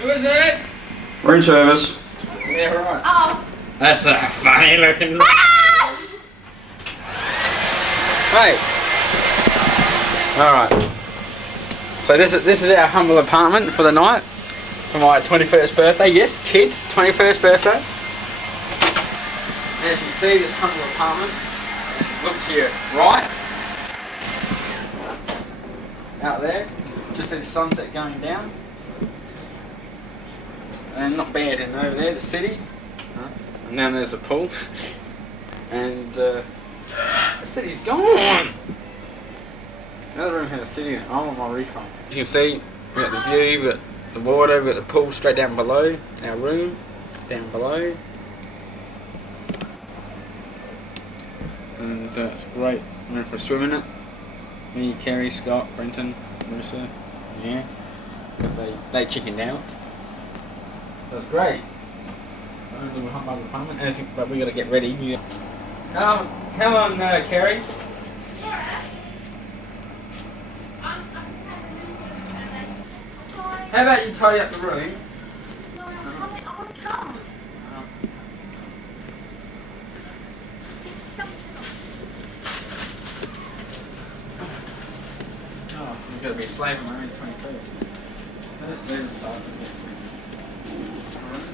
Who is it? Room service. Yeah, right. Oh. That's a funny looking. Right. Alright. So this is our humble apartment for the night. For my 21st birthday. Yes, kids, 21st birthday. As you can see, this humble apartment. Look to your right. Out there. Just see the sunset going down. And not bad, and over there, the city. And then there's a pool. And the city's gone! Another room has a city in it. I want my refund. As you can see, we've got the view, we've got the water, we've got the pool straight down below. Our room, down below. And it's great. We went for a swim in it. Me, Kerry, Scott, Brenton, Marissa. Yeah. They chickened out. That's great. But we gotta get ready. Come on, Kerry. How about you tidy up the room? No, I want to come. Oh, we've got to be a slave on only 21st. Let's leave the tidy.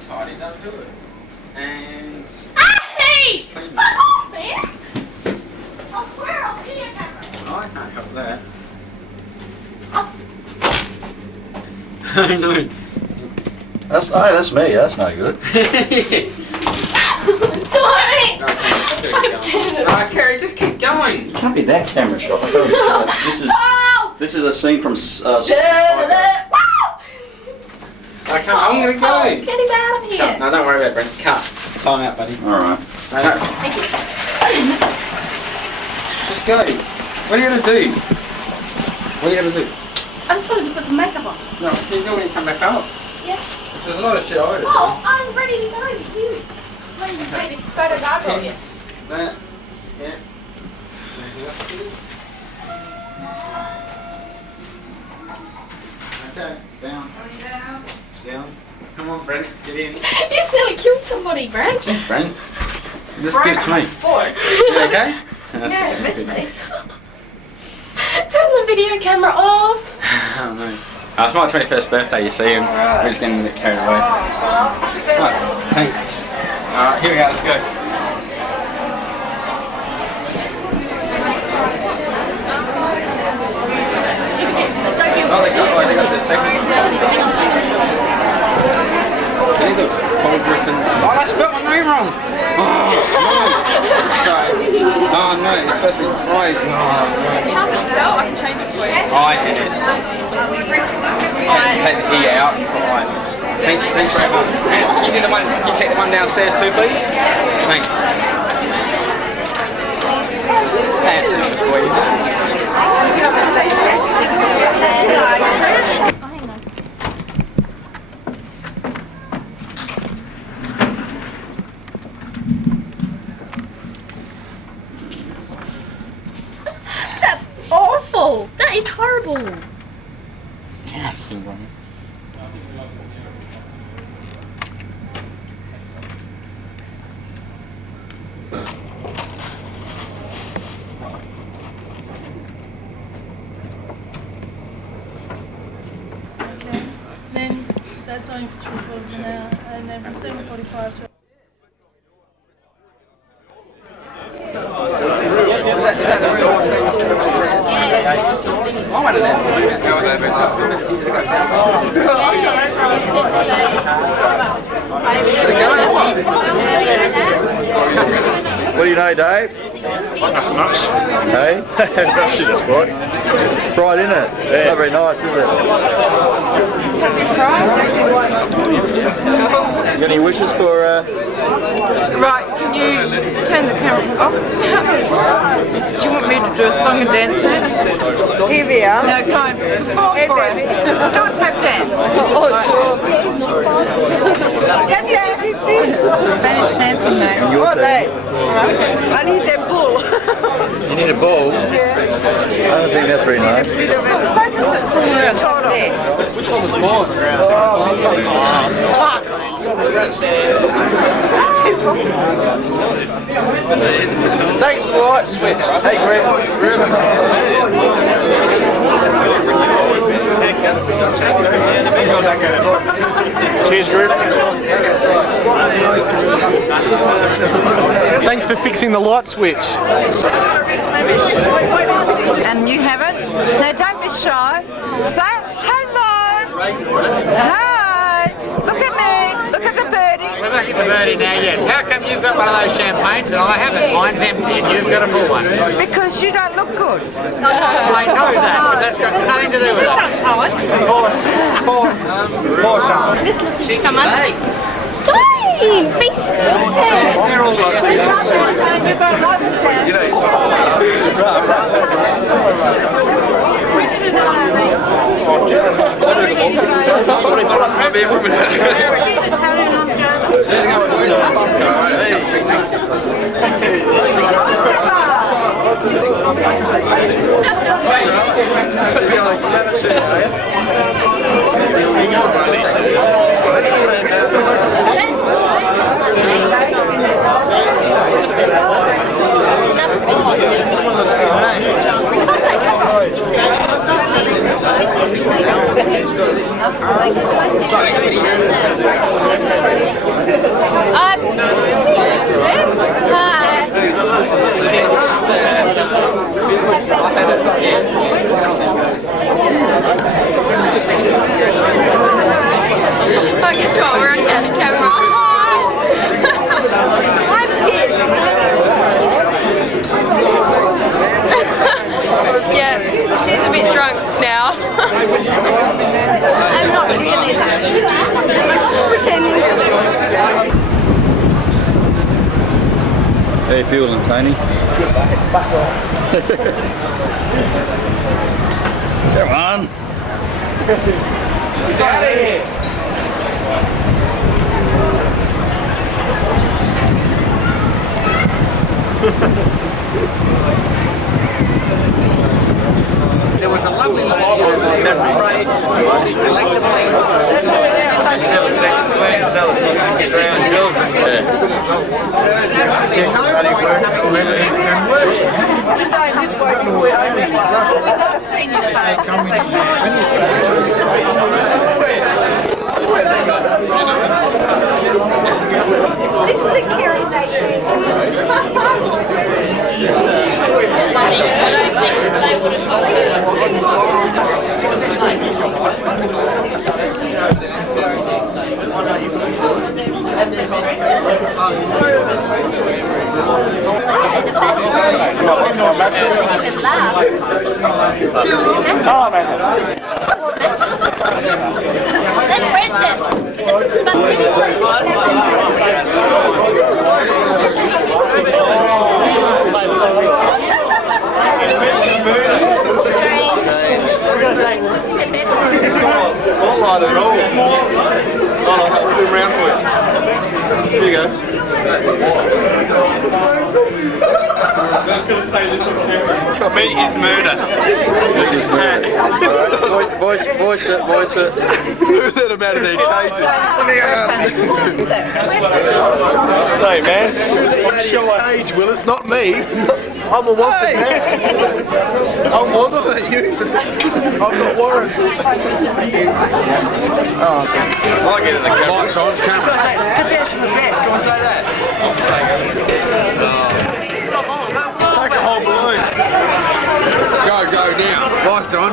Tidy, don't do it. And... Hey! Fuck off, man! I swear I'll be a camera. I can't help that. I know. That's me. That's no good. Sorry! No, Kerry, just keep going. It can't be that camera shot. I don't this is a scene from. I can't. I'm gonna go. Get him out of here. Cut. No, don't worry about it, Brent. Cut. Time out, buddy. All right. No. Thank you. Just go. What are you gonna do? What are you gonna do? I just wanted to put some makeup on. No, can you do when you come back up? Yeah. There's a lot of shit I do. Oh, I'm ready to go. You ready to take this photo of you? That. Yeah. Okay. Down. Down. Come on, Brent. Get in. You just nearly killed somebody, Brent. Brent. Just give it to me. You okay? Yeah, miss me. Turn the video camera off. Oh no. It's my 21st birthday, you see, and we're just getting a bit carried away. Right, thanks. Alright, here we go, let's go. Oh, they got this second one. Griffin. Oh, I spelled my name wrong! Oh, no. Sorry. Oh no, it's supposed to be right. Oh, no. How's it spelled? I can change it for you. I-S. Take the E out. Right. Thanks very much. And you check the one downstairs too, please? Thanks. That's service for you. That's awful. That is horrible. Yeah, syndrome. Then that's only for 3 quarters an hour, and then from 7:45 to... Is that the real I wanted that. What do you know, Dave? Not much. Hey? That's shit, it's bright. It's bright, isn't it? Yeah. Not very nice, is it? You got any wishes for? Right, can you turn the camera off? Do you want me to do a song and dance now? Here we are. No, go on. Hey, baby. Don't tap dance. Oh, sure. Tap dance. Spanish dancing now. Your I need that bull. You need a ball. I don't think that's very nice. Focus it somewhere else. There. Which one was mine? Thanks for the light switch. Hey, Griffin. Cheers, Griffin. Thanks for fixing the light switch. And you haven't? Now don't be shy. Say hello. Hi. Look at me. Look at the birdie. We're back at the birdie now, yes. How come you've got one of those champagnes and I haven't? Mine's empty and you've got a full one. Because you don't look good. I know that, but that's got nothing to do with it. Someone? Don't! Be stupid! I guess what, we're on camera. Yeah, she's a bit drunk now. I'm not really that. I'm just pretending to be. How you feeling, Tony? Come on. Get out of here! There was a lovely lady over there who prayed collectively. This is a Carrie's age. That's Brenton. Here you go. Meat is murder. Voice it. Move them out of their cages. Hey, man. Cage, Willis, not me. I'm a wanted man. I'm wanted at you. I've got warrants. I get in the lights on camera. The best of the best, can I say that? Take a whole balloon. Go now. Lights on.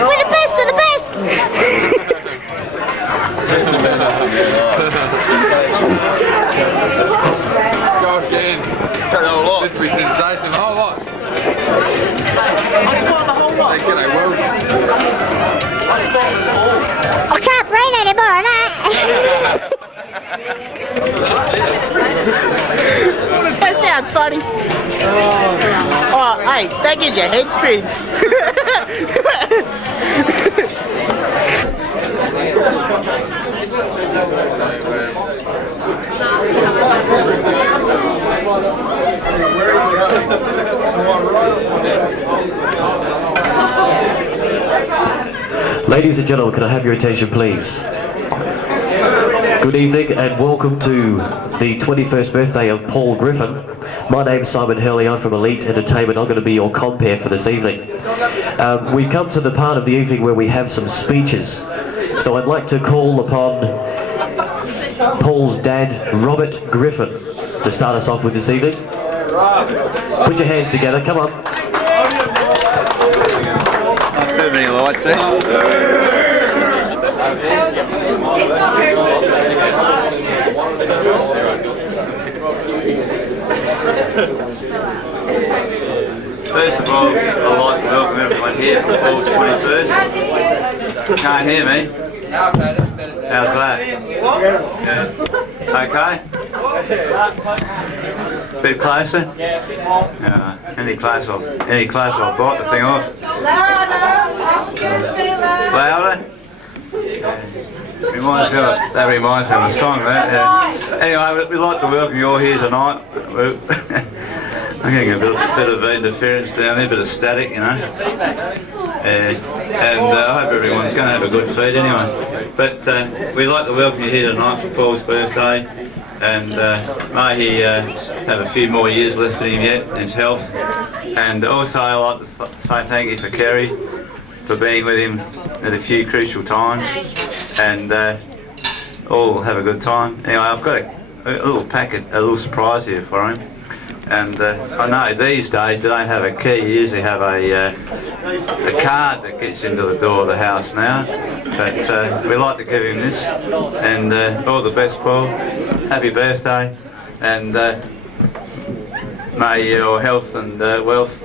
We're the best of the best! Go again. Take the whole lot. This will be sensational. The whole lot. I spot the whole lot. Hey, g'day, Will. I spot the whole. I can't breathe anymore, no. That sounds funny. Oh, hey, that gives you head spins. Ladies and gentlemen, can I have your attention, please? Good evening and welcome to the 21st birthday of Paul Griffin. My name's Simon Hurley, I'm from Elite Entertainment. I'm going to be your compere for this evening. We've come to the part of the evening where we have some speeches. So I'd like to call upon Paul's dad, Robert Griffin, to start us off with this evening. Put your hands together, come on. Too many lights there. First of all, I'd like to welcome everyone here for Paul's 21st. Can't hear me? How's that? Yeah. Okay? Bit closer? Any closer I'll bite the thing off. Louder? That reminds me of a song, right? Yeah. Anyway, we'd like to welcome you all here tonight. I'm getting a bit of interference down there, a bit of static, you know. And I hope everyone's going to have a good feed anyway. But we'd like to welcome you here tonight for Paul's birthday. And may he have a few more years left in him yet, in his health. And also I'd like to say thank you for Kerry for being with him at a few crucial times. And all have a good time. Anyway, I've got a little packet, a little surprise here for him. And I know these days they don't have a key, you usually have a card that gets into the door of the house now. But we like to give him this. And all the best, Paul. Happy birthday. And may your health and wealth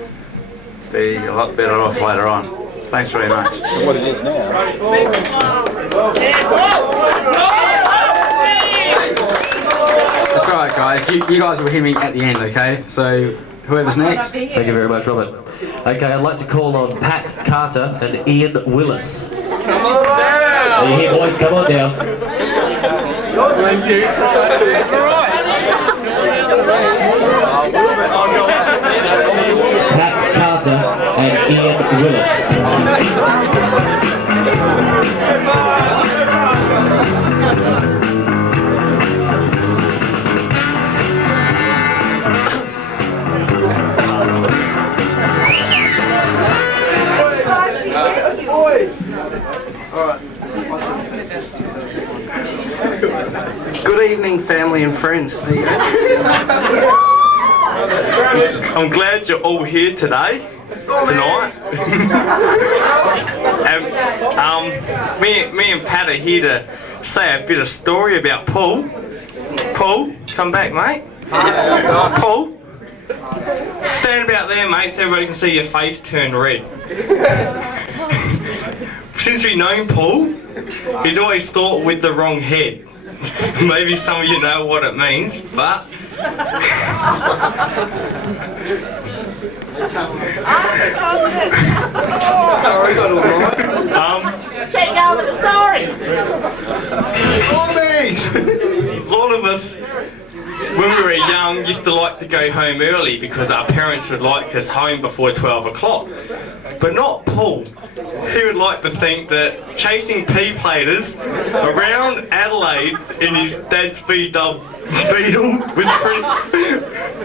be a lot better off later on. Thanks very much. And what it is now. That's right, guys. You guys will hear me at the end, okay? So, whoever's next. Thank you very much, Robert. Okay, I'd like to call on Pat Carter and Ian Willis. Come on down! Are you here, boys? Come on down. Thank you. Pat Carter and Ian Willis. Good evening, family and friends. I'm glad you're all here tonight. And me and Pat are here to say a bit of story about Paul. Paul, come back, mate. Paul, stand about there, mate, so everybody can see your face turn red. Since we've known Paul, he's always thought with the wrong head. Maybe some of you know what it means, but... Take over the story. All of us, when we were young, used to like to go home early because our parents would like us home before 12 o'clock. But not Paul. He would like to think that chasing pea platers around Adelaide in his dad's Beetle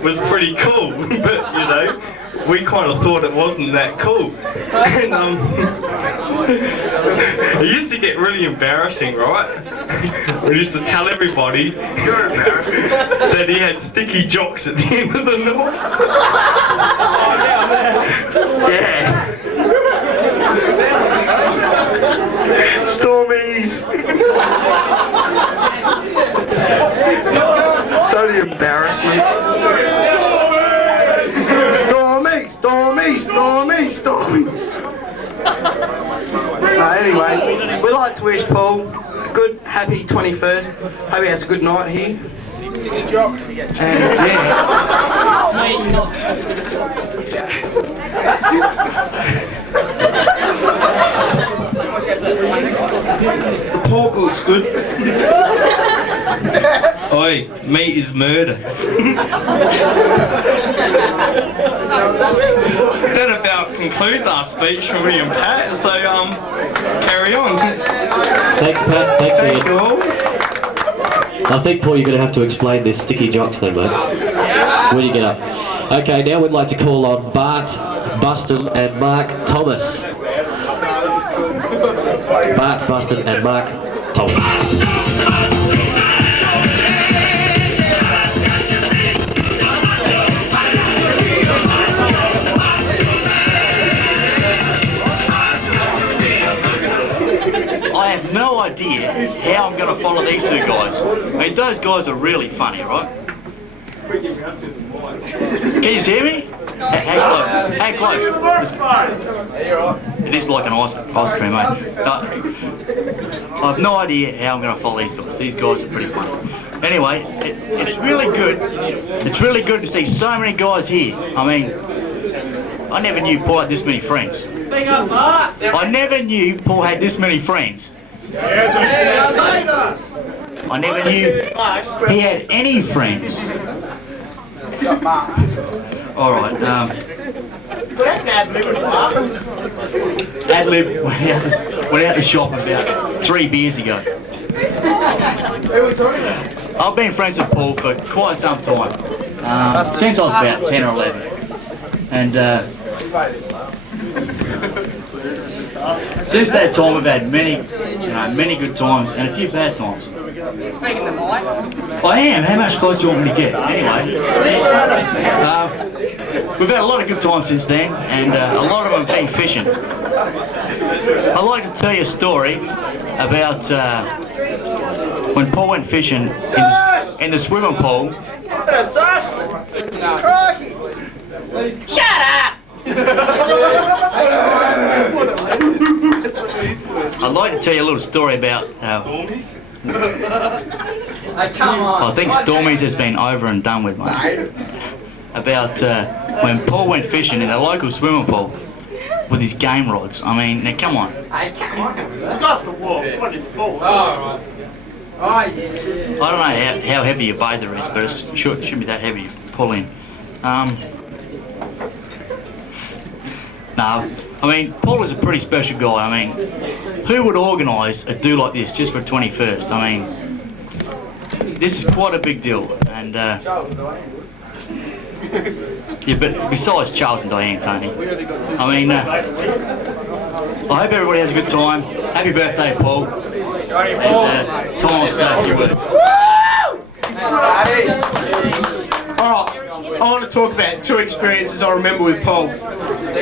was pretty cool. But, you know, we kind of thought it wasn't that cool. And it used to get really embarrassing, right? We used to tell everybody that he had sticky jocks at the end of the night. Yeah. Stormies. It's only embarrassment. Stormy. No, anyway, we'd like to wish Paul a good, happy 21st. Hope he has a good night here. And The pork looks good. Oi, meat is murder. That about concludes our speech from me and Pat, so carry on. Thanks, Pat. Thanks, Ian. Thank you all. I think, Paul, you're going to have to explain this sticky jocks thing, mate. When you get up. Okay, now we'd like to call on Bart, Buston and Mark Thomas. Bart, Buston and Mark Thomas. I have no idea how I'm going to follow these two guys. I mean, those guys are really funny, right? Can you hear me? How close? How close? It is like an ice cream, mate. I have no idea how I'm going to follow these guys. These guys are pretty funny. Anyway, it's really good. It's really good to see so many guys here. I mean, I never knew Paul had this many friends. I never knew Paul had this many friends. I never knew he had any friends. Alright, Adlib went out to shop about 3 beers ago. I've been friends with Paul for quite some time, since I was about 10 or 11. And since that time we've had many good times and a few bad times. I am. How much close do you want me to get? Anyway, we've had a lot of good times since then, and a lot of them been fishing. I'd like to tell you a story about when Paul went fishing in the swimming pool. Shut up! I'd like to tell you a little story about I think Stormies has been over and done with, mate. About when Paul went fishing in the local swimming pool with his game rods. I mean, now come on. It's off the wall. What is full? I don't know how heavy your bather is, but it shouldn't be that heavy to pull in. No, I mean, Paul is a pretty special guy. I mean, who would organise a do like this just for 21st? I mean, this is quite a big deal. And, yeah, but besides Charles and Diane, Tony, I mean, I hope everybody has a good time. Happy birthday, Paul. And Tom wants to say a few words. Alright, I want to talk about 2 experiences I remember with Paul.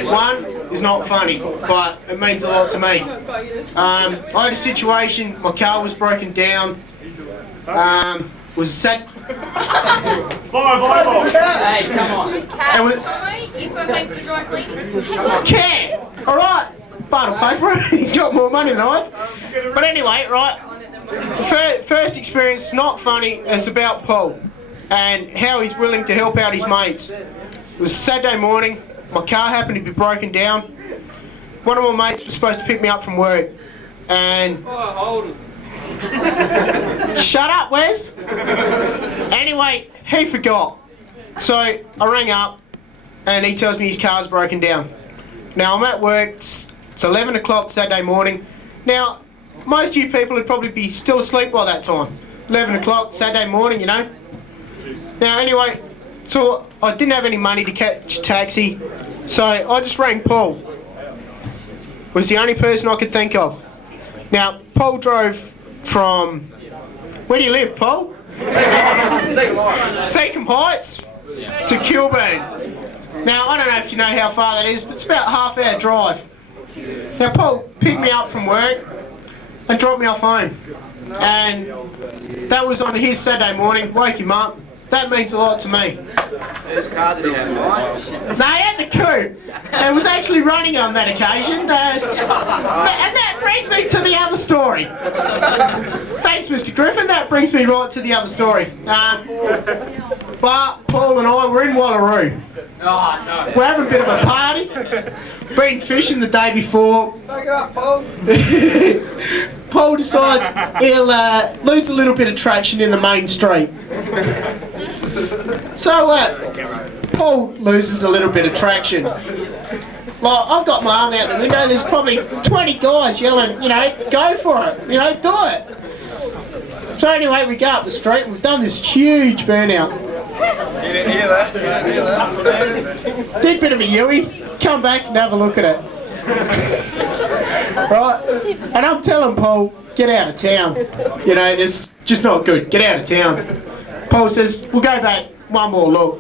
One is not funny, but it means a lot to me. I had a situation, my car was broken down, was set. Hey, come on. And was, You've got to pay for the dry cleaning. care! Alright, but I'll pay for it. He's got more money than I. But anyway, right, first experience, not funny, it's about Paul and how he's willing to help out his mates. It was Saturday morning, my car happened to be broken down. One of my mates was supposed to pick me up from work and... Shut up, Wes! Anyway, he forgot. So I rang up and he tells me his car's broken down. Now I'm at work, it's 11 o'clock Saturday morning. Now, most of you people would probably be still asleep by that time. 11 o'clock Saturday morning, you know. Now anyway, so I didn't have any money to catch a taxi, so I just rang Paul. Was the only person I could think of. Now, Paul drove from... Where do you live, Paul? Seacombe Heights to Kilburn. Now, I don't know if you know how far that is, but it's about a half-hour drive. Now, Paul picked me up from work and dropped me off home. And that was on his Saturday morning, woke him up. That means a lot to me. Whose car did he have? No, he had the coupe. It was actually running on that occasion. And that brings me to the other story. Thanks, Mr. Griffin. That brings me right to the other story. But Paul and I were in Wallaroo. We're having a bit of a party. Been fishing the day before. Paul decides he'll lose a little bit of traction in the main street. So Paul loses a little bit of traction. Like, I've got my arm out the window, there's probably 20 guys yelling, you know, go for it, you know, do it. So anyway, we go up the street, we've done this huge burnout. Did a bit of a Yui, come back and have a look at it. Right, and I'm telling Paul, get out of town. You know, this just not good, get out of town. Paul says, we'll go back, one more look.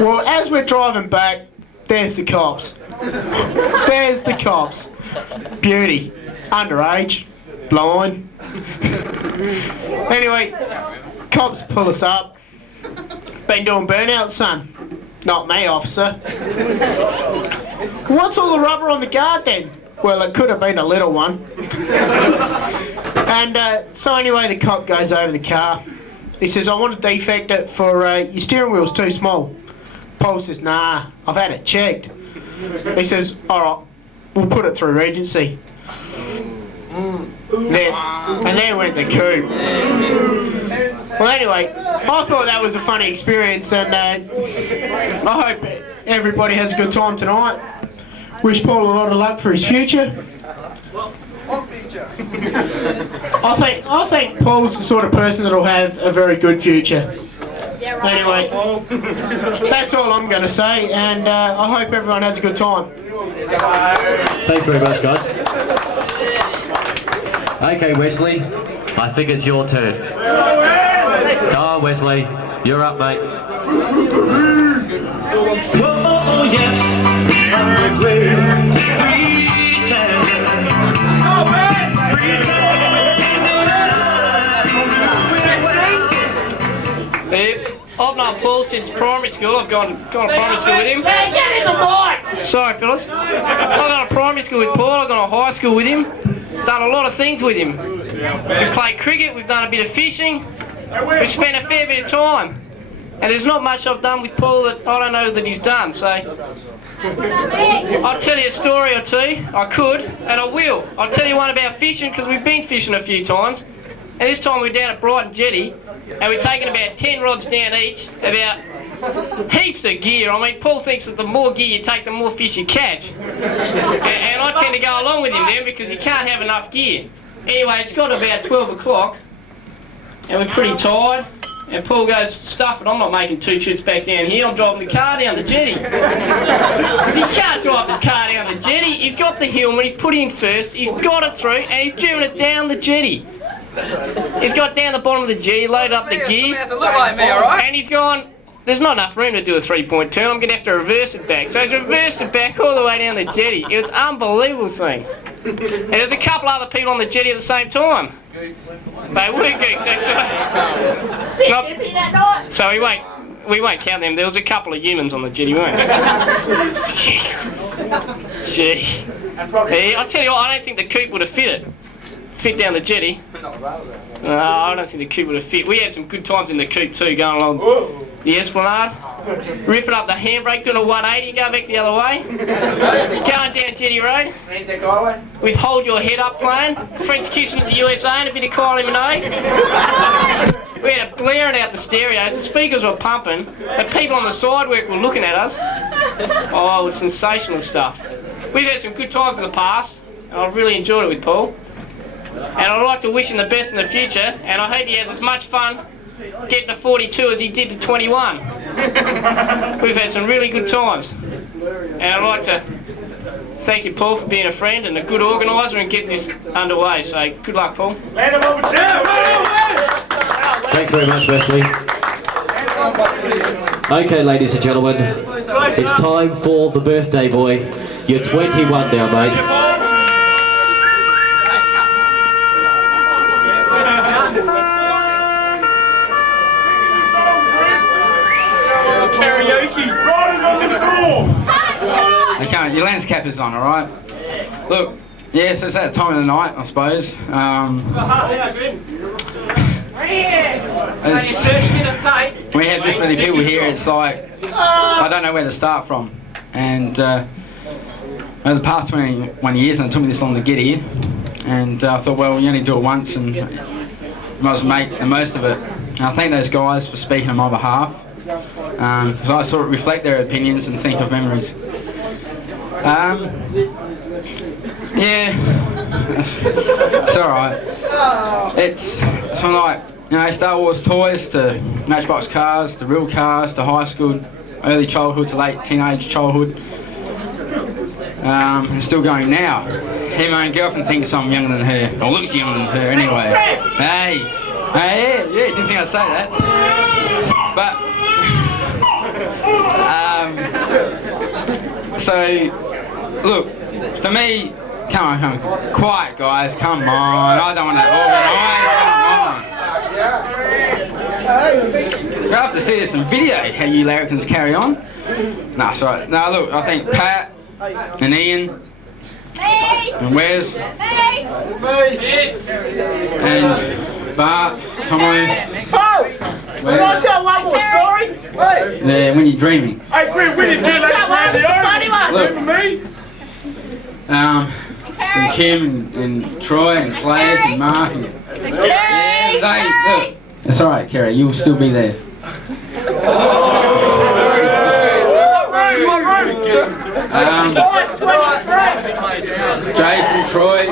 Well, as we're driving back, there's the cops. There's the cops. Beauty. Underage. Blind. Anyway, cops pull us up. Been doing burnout, son. Not me, officer. What's all the rubber on the guard then? Well, it could have been a little one. And so anyway, the cop goes over the car. He says, I want to defect it for your steering wheel's too small. Paul says, nah, I've had it checked. He says, alright, we'll put it through Regency. And there went the coup. Well anyway, I thought that was a funny experience, and I hope everybody has a good time tonight. Wish Paul a lot of luck for his future. I think Paul's the sort of person that'll have a very good future. Anyway, that's all I'm going to say, and I hope everyone has a good time. Thanks very much, guys. Okay, Wesley, I think it's your turn. Come on, Wesley, you're up, mate. Oh, yes, I'm the great pretender. I've known Paul since primary school. I've gone to primary school with him. Hey, get in the mic! Sorry, fellas. I've gone to primary school with Paul. I've gone to high school with him. Done a lot of things with him. We've played cricket. We've done a bit of fishing. We've spent a fair bit of time. And there's not much I've done with Paul that I don't know that he's done. So I'll tell you a story or two. I could, and I will. I'll tell you one about fishing, because we've been fishing a few times. And this time we're down at Brighton Jetty, and we're taking about 10 rods down each, about heaps of gear. I mean, Paul thinks that the more gear you take, the more fish you catch. And I tend to go along with him then, because you can't have enough gear. Anyway, it's got about 12 o'clock, and we're pretty tired. And Paul goes, stuff it, I'm not making 2 trips back down here, I'm driving the car down the jetty. Because he can't drive the car down the jetty, he's got the helmet, he's put it in first, he's got it through, and he's driven it down the jetty. He's got down the bottom of the jetty, loaded up the gear, and he's gone, there's not enough room to do a 3-point turn, I'm going to have to reverse it back. So he's reversed it back all the way down the jetty. It was an unbelievable thing. And there's a couple other people on the jetty at the same time. They were geeks, actually. So we won't count them. There was a couple of humans on the jetty, weren't there? Gee. I'll tell you what, I don't think the coupe would have fit down the jetty. No, I don't think the coupe would have fit. We had some good times in the coupe too, going along the Esplanade, ripping up the handbrake, doing a 180, going back the other way, going down Jetty Road, with Hold Your Head Up playing, French Kissing at the USA and a bit of Kylie Minogue. We had it blaring out the stereos, the speakers were pumping, the people on the sidework were looking at us. Oh, it was sensational stuff. We've had some good times in the past, and I've really enjoyed it with Paul. And I'd like to wish him the best in the future, and I hope he has as much fun getting to 42 as he did to 21. We've had some really good times. And I'd like to thank you, Paul, for being a friend and a good organiser and getting this underway. So good luck, Paul. Thanks very much, Wesley. Okay, ladies and gentlemen, it's time for the birthday boy. You're 21 now, mate. Okay, your landscaper's on, alright? Look, yes, it's that time of the night, I suppose. We have this many people here, it's like, I don't know where to start from. And over the past 21 years, and it took me this long to get here, and I thought, well, we only do it once, and you might as well make the most of it. And I thank those guys for speaking on my behalf. because I sort of reflect their opinions and think of memories. Yeah, it's alright. It's from like, you know, Star Wars toys to Matchbox cars to real cars to high school, early childhood to late teenage childhood. And still going now. Even my own girlfriend thinks I'm younger than her, or looks younger than her anyway. Hey, yeah, didn't think I'd say that. But, so, look, for me, come on, quiet guys, come on, I don't want to organise, come on. You have to see this in video, how you larrikins carry on. Nah, sorry. No, look, I think Pat and Ian and Wes and Bart, Tommy. Can I tell one more story? Yeah, when you're dreaming. Hey, Griffin, when you're dreaming, remember me? And Kim and Troy and Clay and Mark and look, it's alright, Kerry, you'll still be there. Jason, Troy,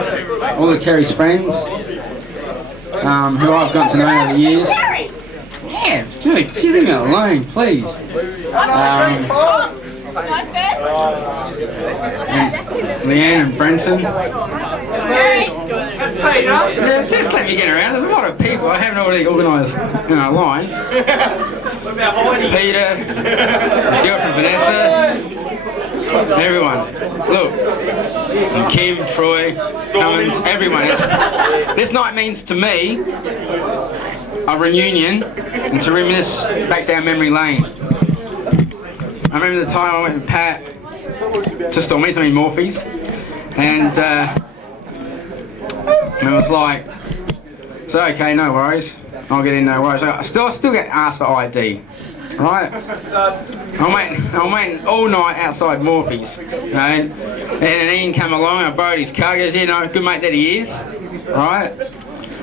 all of Kerry's friends, who I've got to know over the years. Yeah, dude, leave me alone, please. Leanne and Brenton. Just let me get around. There's a lot of people. I haven't already organised in a line. Peter, girlfriend Vanessa, everyone. Look, and Kim, Troy, Cummins, everyone. This night means to me a reunion and to reminisce back down memory lane. I remember the time I went with Pat to store me some Morphees, and it was like, it's okay, no worries, I'll get in, no worries. I still get asked for ID, right? I'm waiting all night outside Morphe's, right? And then Ian came along, I borrowed his car, goes, yeah, no, good mate that he is, right?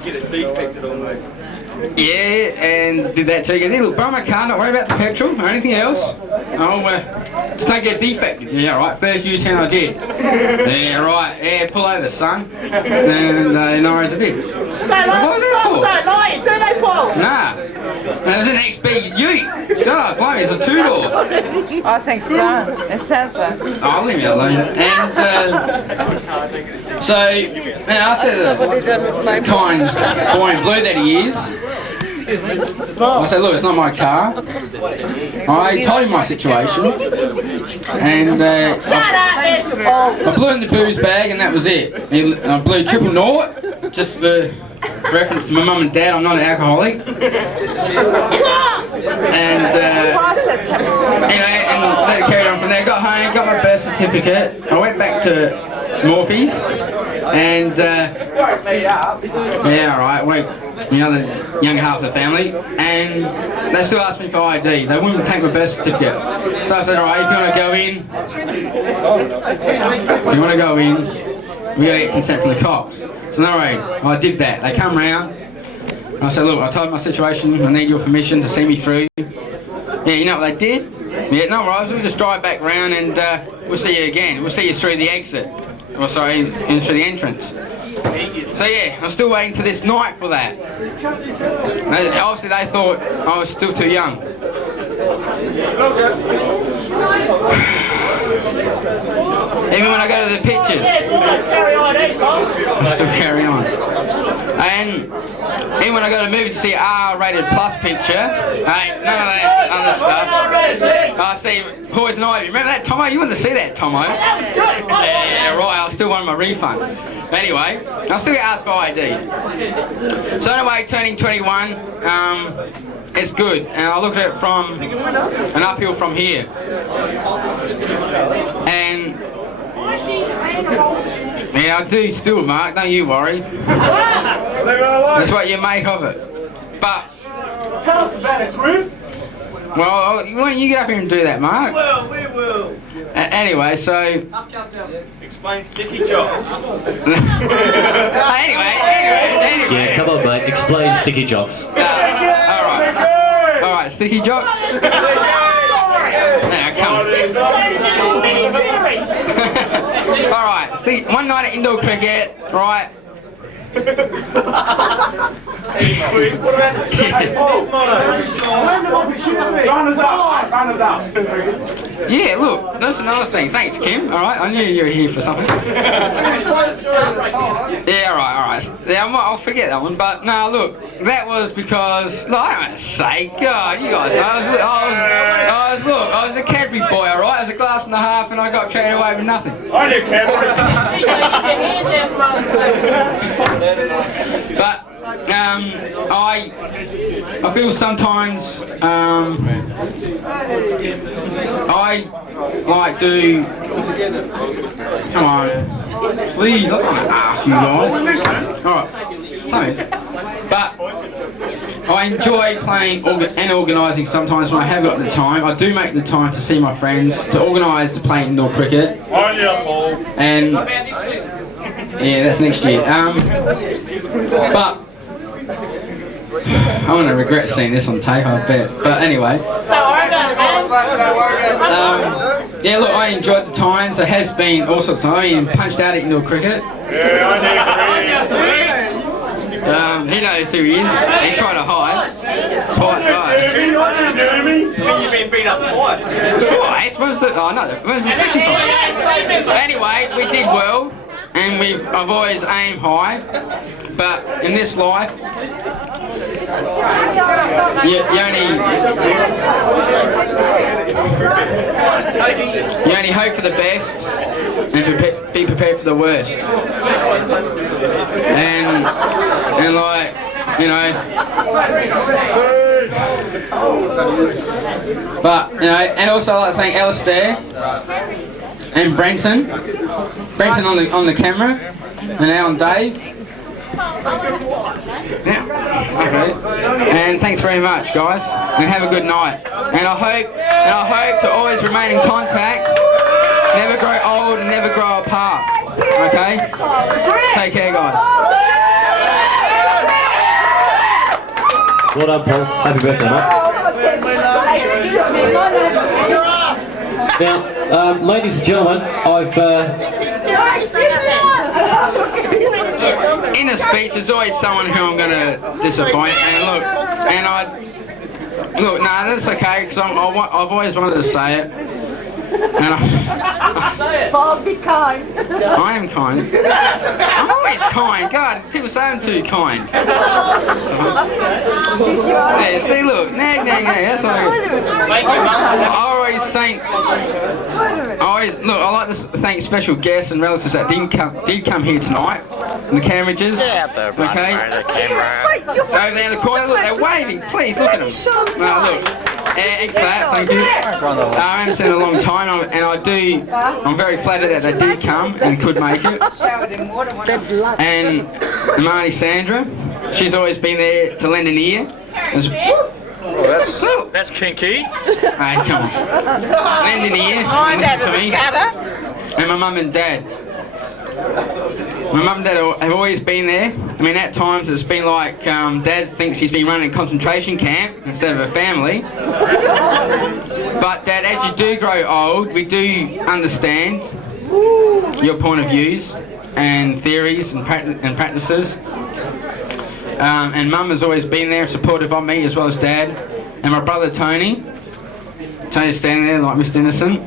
Get it defected almost. Yeah, and did that too. He goes, hey, look, borrow my car, not worry about the petrol or anything else. Just don't get defected. Yeah, right, first U-turn I did. Yeah, right, yeah, pull over, son. And no worries, I did. Don't lie, do they, Paul? Nah. And it was an XB Ute. God, blimey, it's a two-door. I think so. It sounds so. Oh, leave me alone. And so, and I said, kind boy in blue that he is. I said, look, it's not my car. I told him my situation, and I blew in the booze bag, and that was it. I blew triple naught, just for reference to my mum and dad. I'm not an alcoholic. And and let it carry on from there. Got home, got my birth certificate. I went back to Morphe's, and yeah, alright, wait. The other younger half of the family, and they still asked me for ID. They wouldn't take my birth certificate. So I said, alright, if you want to go in, we got to get consent from the cops. So no worries, I did that. They come round, I said, look, I told them my situation, I need your permission to see me through. Yeah, you know what they did? Yeah, no worries, we'll just drive back round and we'll see you again. We'll see you through the exit. Or sorry, through the entrance. So yeah, I'm still waiting to this night for that. Obviously they thought I was still too young. Even when I go to the pictures, I still carry on. And even when I go to movies to see an R-rated plus picture, hey, none of that other stuff. I see Poison Ivy. Remember that, Tomo? You wanted to see that, Tomo? Yeah, right, I still want my refund. But anyway, I'll still get asked for ID. So anyway, turning 21, it's good. And I look at it from an uphill from here. And yeah, I do still, Mark, don't you worry. That's what you make of it. But tell us about it, Griff. Well, why don't you get up here and do that, Mark? We will. Anyway, so explain sticky jocks. anyway. Yeah, come on, mate. Explain sticky jocks. All right, sticky jock. Alright, see, one night at indoor cricket, right? What about the skate motto? Runners up, runners up. Yeah, look, that's another thing. Thanks, Kim. Alright, I knew you were here for something. Yeah, alright. Yeah, I'll forget that one. But no, look, that was because, look, I don't want to say, God, you guys, I was a Cadbury boy, alright? I was a glass and a half and I got carried away with nothing. I knew Cadbury. But I feel sometimes I like to come on, please. I don't want to ask you guys. All right, but I enjoy playing and organising sometimes when I have got the time. I do make the time to see my friends, to organise to play indoor cricket. And yeah, that's next year. But I'm going to regret seeing this on tape, I bet. But anyway. Yeah, look, I enjoyed the times. There has been all sorts of times. I mean, punched out at indoor cricket. He knows who he is. He's trying to hide. Twice, right. You've been beat up twice. Twice? When's the second time? But anyway, we did well. And I've always aimed high, but in this life, you only hope for the best and be prepared for the worst. And like, you know, but you know, and also I'd like to thank Alistair and Brenton on the camera, and now on Dave. Yeah. Okay. And thanks very much, guys, and have a good night. And I hope to always remain in contact, never grow old and never grow apart. Okay? Take care, guys. Well done, Paul. Happy birthday, mate. Now, ladies and gentlemen, in a speech, there's always someone who I'm going to disappoint. And look, that's okay, because I've always wanted to say it. And Bob, be kind. I am kind. I'm always kind. God, people say I'm too kind. Yeah, see, look, nag, that's what I always thank. I like to thank special guests and relatives that did come here tonight. The Cambridges. Okay. Over there in the corner, look, they're waving. Please look at them. No, look. And clap, thank you. I haven't seen it in a long time, and I'm very flattered that they did come and could make it. And Marty Sandra, she's always been there to lend an ear. That's kinky. Hey, come on. Lend an ear, listen to me. And my mum and dad. My mum and dad have always been there. I mean, at times it's been like Dad thinks he's been running a concentration camp instead of a family. But Dad, as you do grow old, we do understand your point of views and theories and practices. And Mum has always been there, supportive of me as well as Dad. And my brother Tony's standing there like Mr. Innocent.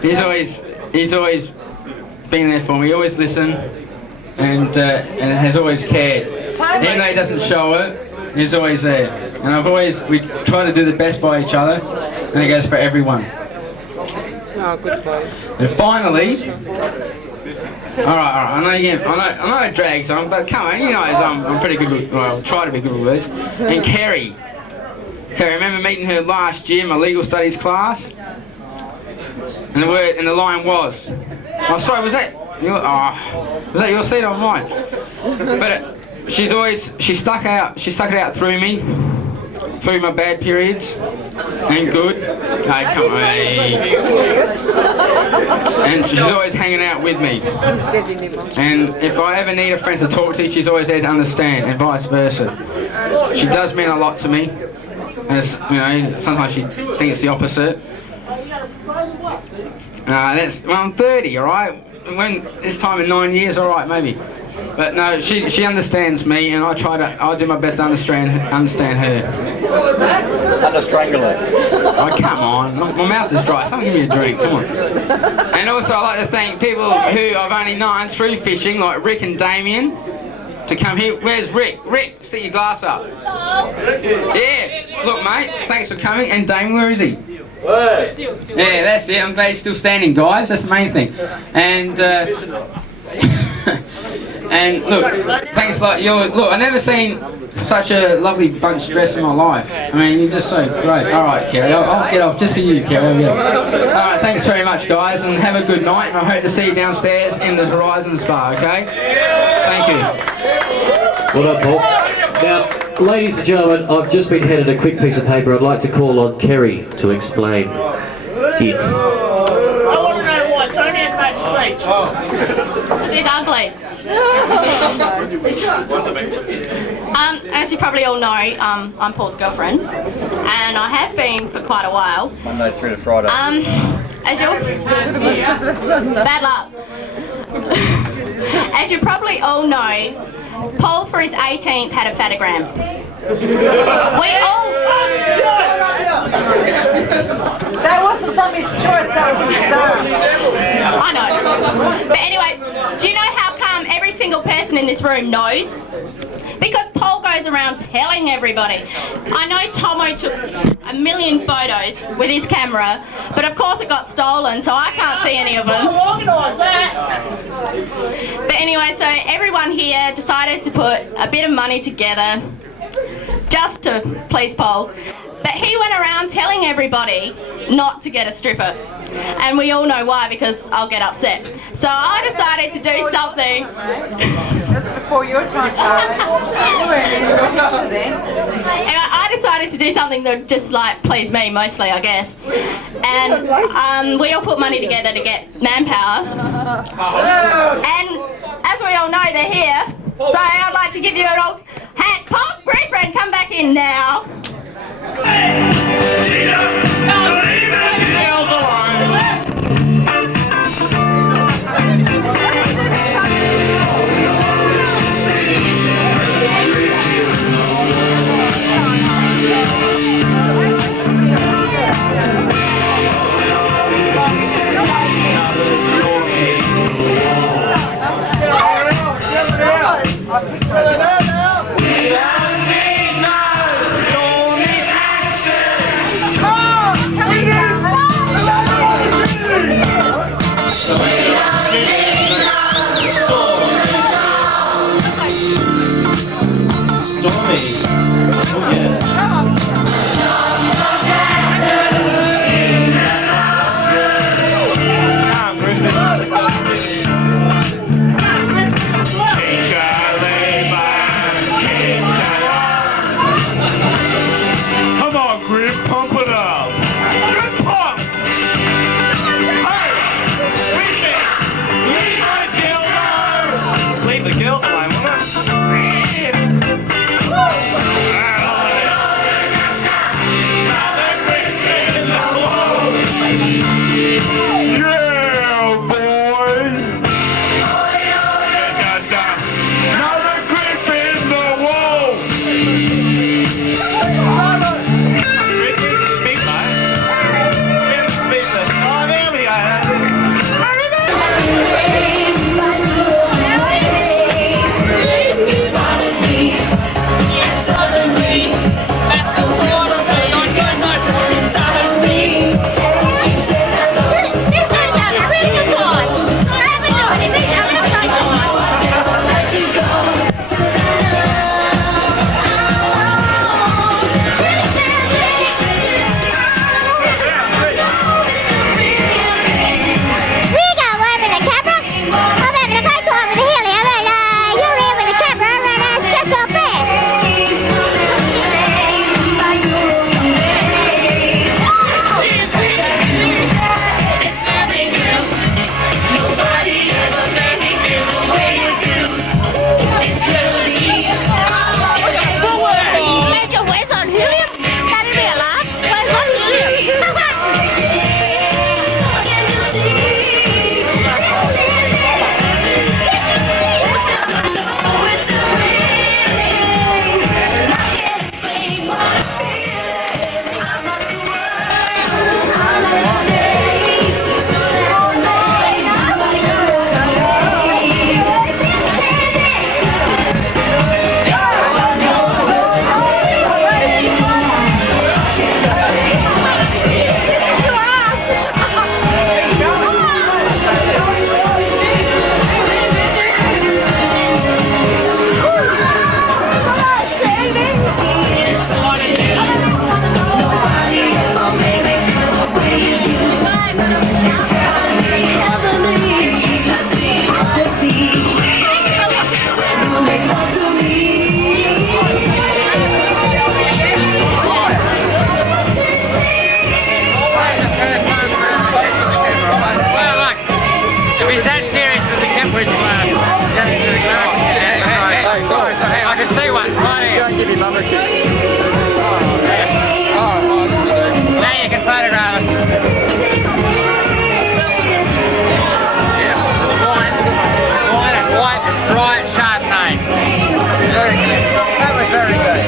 He's always been there for me. He always listened and has always cared. Even though he doesn't show it, he's always there. And we try to do the best by each other, and it goes for everyone. Oh, good boy. And finally, alright, I know it drags on, but come on, you know I'm pretty good with, well, I'll try to be good with these. And Kerry, I remember meeting her last year in my legal studies class, and the line was, oh sorry, was that your seat or mine? But she stuck it out through me, through my bad periods, and good. Hey, come on. And she's always hanging out with me. And if I ever need a friend to talk to, she's always there to understand, and vice versa. She does mean a lot to me. As you know, sometimes she thinks the opposite. I'm 30, all right? When this time in 9 years, all right, maybe. But no, she understands me, and I do my best to understand her. What was that? Under strangler. Oh, come on. My mouth is dry. Someone give me a drink. Come on. And also, I'd like to thank people who I've only known through fishing, like Rick and Damien, to come here. Where's Rick? Rick, set your glass up. Yeah. Look, mate, thanks for coming. And Damien, where is he? Yeah, that's it. I'm glad he's still standing, guys. That's the main thing. And and look, thanks a lot. Look, I've never seen such a lovely bunch dressed in my life. I mean, you're just so great. All right, Kerry, I'll get off just for you, Kerry. All right, thanks very much, guys, and have a good night. And I hope to see you downstairs in the Horizon Spa. Okay? Thank you. Well done, Paul. Now, ladies and gentlemen, I've just been handed a quick piece of paper. I'd like to call on Kerry to explain it. I want to know why Tony had made speech. He's ugly. As you probably all know, I'm Paul's girlfriend, and I have been for quite a while. Monday through to Friday. Bad luck. As you probably all know, Paul for his 18th had a fatagram. We all... That wasn't from his choice, that was his start. I know. But anyway, do you know how come every single person in this room knows? Because Paul goes around telling everybody. I know Tomo took a million photos with his camera, but of course it got stolen, so I can't see any of them. But anyway, so everyone here decided to put a bit of money together just to please Paul. But he went around telling everybody not to get a stripper. And we all know why, because I'll get upset. So I decided to do something. That's before your time, Charlie. Anyway, I decided to do something that just like please me mostly, I guess. And we all put money together to get manpower. And as we all know, they're here. So I'd like to give you an old hand. Pop, Griffin, come back in now. get serious with the Kentbridge class. Hey, I can see one. Right here. Give your mum a kiss. Now you can photograph us. Yeah, white and bright Chardonnay. Very good. That was very good.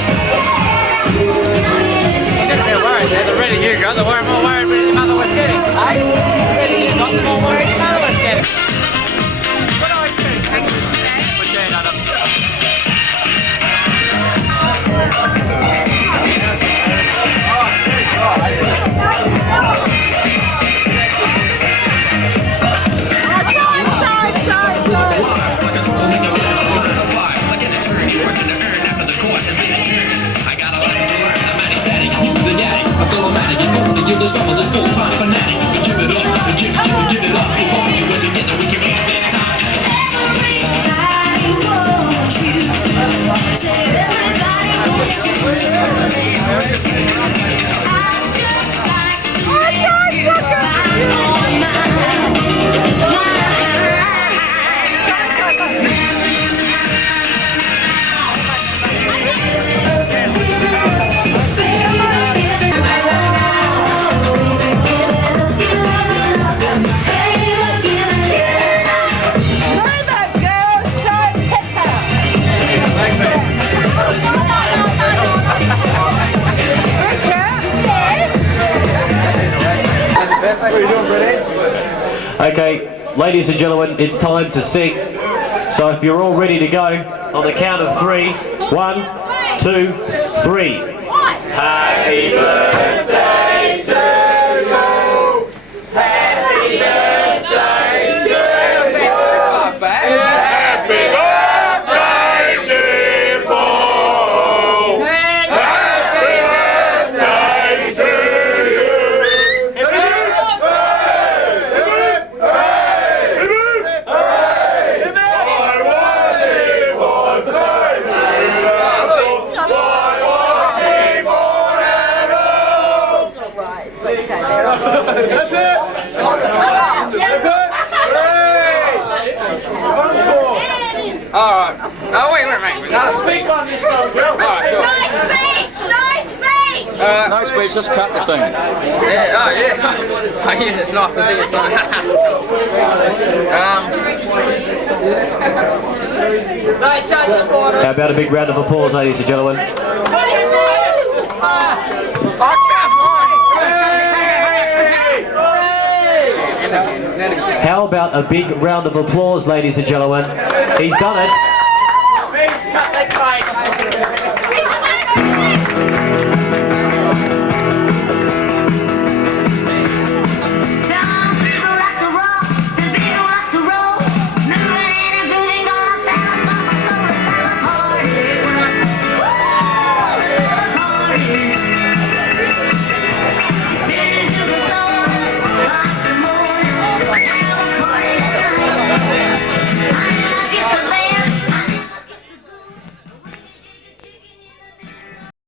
You didn't feel worried there. The redder you got, the more worried your mother was getting. Eh? The redder you got, the more worried your mother was getting. What do I do? Put your hand up. Give the summer this full-time fanatic. Give it up, give it up. Before we go together, we can make that time. Okay, ladies and gentlemen, it's time to sing. So if you're all ready to go, on the count of 3, 1, 2, 3. Happy birthday to you. Happy birthday to you. Happy birthday, dear Paul. Happy birthday to you. Alright. Oh, wait. Another speech. Alright, sure. Nice speech! No speech, just cut the thing. Yeah, oh yeah. I use this knife to see it son. How about a big round of applause, ladies and gentlemen? How about a big round of applause, ladies and gentlemen? He's done it.